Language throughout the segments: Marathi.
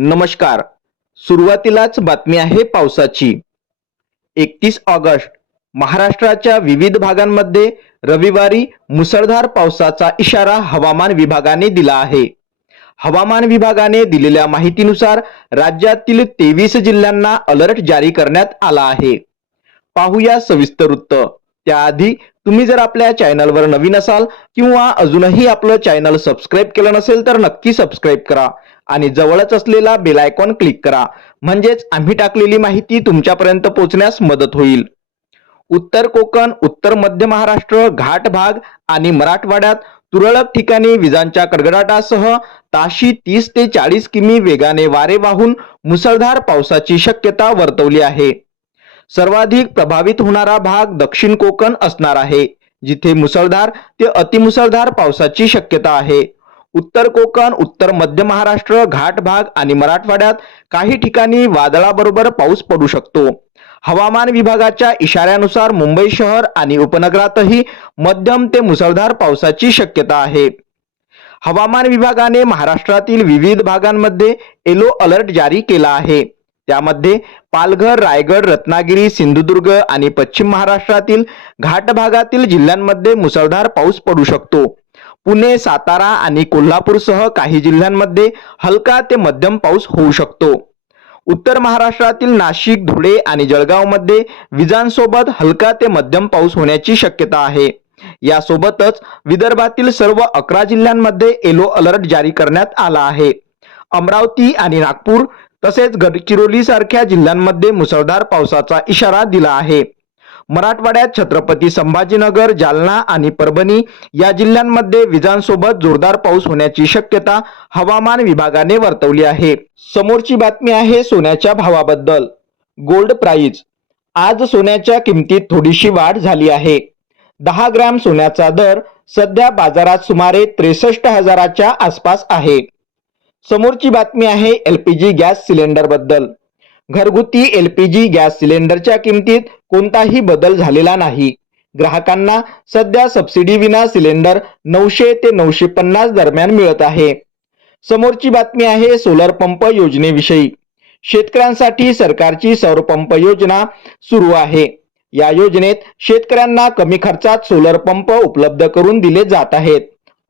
नमस्कार. सुरुवातीलाच बातमी आहे पावसाची. एकतीस ऑगस्ट महाराष्ट्राच्या विविध भागांमध्ये रविवारी मुसळधार पावसाचा इशारा हवामान विभागाने दिला आहे. हवामान विभागाने दिलेल्या माहितीनुसार राज्यातील तेवीस जिल्ह्यांना अलर्ट जारी करण्यात आला आहे. पाहूया सविस्तर वृत्त. त्याआधी तुम्ही जर आपल्या चॅनलवर नवीन असाल किंवा अजूनही आपलं चॅनल सबस्क्राईब केलं नसेल तर नक्की सबस्क्राईब करा आणि जवळच असलेला बेल आयकॉन क्लिक करा. म्हणजेच आम्ही टाकलेली माहिती तुमच्यापर्यंत पोहोचण्यास मदत होईल. उत्तर कोकण उत्तर मध्य महाराष्ट्र घाट भाग आणि मराठवाड्यात तुरळक ठिकाणी विजांच्या कडकडाटासह ताशी तीस ते चाळीस किमी वेगाने वारे वाहून मुसळधार पावसाची शक्यता वर्तवली आहे. सर्वाधिक प्रभावित होणारा भाग दक्षिण कोकण असणार आहे. जिथे मुसळधार ते अतिमुसळधार पावसाची शक्यता आहे. उत्तर कोकण उत्तर मध्य महाराष्ट्र घाट भाग आणि मराठवाड्यात काही ठिकाणी वादळाबरोबर पाऊस पडू शकतो. हवामान विभागाच्या इशाऱ्यानुसार मुंबई शहर आणि उपनगरातही मध्यम ते मुसळधार पावसाची शक्यता आहे. हवामान विभागाने महाराष्ट्रातील विविध भागांमध्ये येलो अलर्ट जारी केला आहे. त्यामध्ये पालघर रायगड रत्नागिरी सिंधुदुर्ग आणि पश्चिम महाराष्ट्रातील घाट भागातील जिल्ह्यांमध्ये मुसळधार पाऊस पडू शकतो. पुणे सातारा आणि कोल्हापूरसह काही जिल्ह्यांमध्ये हलका ते मध्यम पाऊस होऊ शकतो. उत्तर महाराष्ट्रातील नाशिक धुळे आणि जळगावमध्ये विजांसोबत हलका ते मध्यम पाऊस होण्याची शक्यता आहे. यासोबतच विदर्भातील सर्व अकरा जिल्ह्यांमध्ये येलो अलर्ट जारी करण्यात आला आहे. अमरावती आणि नागपूर तसेच गडचिरोली सारख्या जिल्ह्यांमध्ये मुसळधार पावसाचा इशारा दिला आहे. मराठवाड्यात छत्रपती संभाजीनगर जालना आणि परभणी या जिल्ह्यांमध्ये विजांसोबत जोरदार पाऊस होण्याची शक्यता हवामान विभागाने वर्तवली आहे. समोरची बातमी आहे सोन्याच्या भावाबद्दल. Gold price. आज सोन्याच्या किमतीत थोडीशी वाढ झाली आहे. दहा ग्रॅम सोन्याचा दर सध्या बाजारात सुमारे त्रेसष्ट हजाराच्या आसपास आहे. समोरची बातमी आहे एलपीजी गॅस सिलेंडरबद्दल घरगुती एलपीजी गॅस सिलेंडरच्या किमतीत कोणताही बदल झालेला नाही. ग्राहकांना सध्या सबसिडी विना सिलेंडर नऊशे ते नऊशे पन्नास दरम्यान मिळत आहे. समोरची बातमी आहे सोलर पंप योजनेविषयी. शेतकऱ्यांसाठी सरकारची सौर पंप योजना सुरू आहे. या योजनेत शेतकऱ्यांना कमी खर्चात सोलर पंप उपलब्ध करून दिले जात आहेत.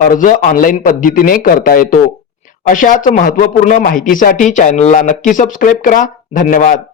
अर्ज ऑनलाईन पद्धतीने करता येतो. अशाच महत्त्वपूर्ण माहितीसाठी चॅनलला नक्की सबस्क्राईब करा. धन्यवाद.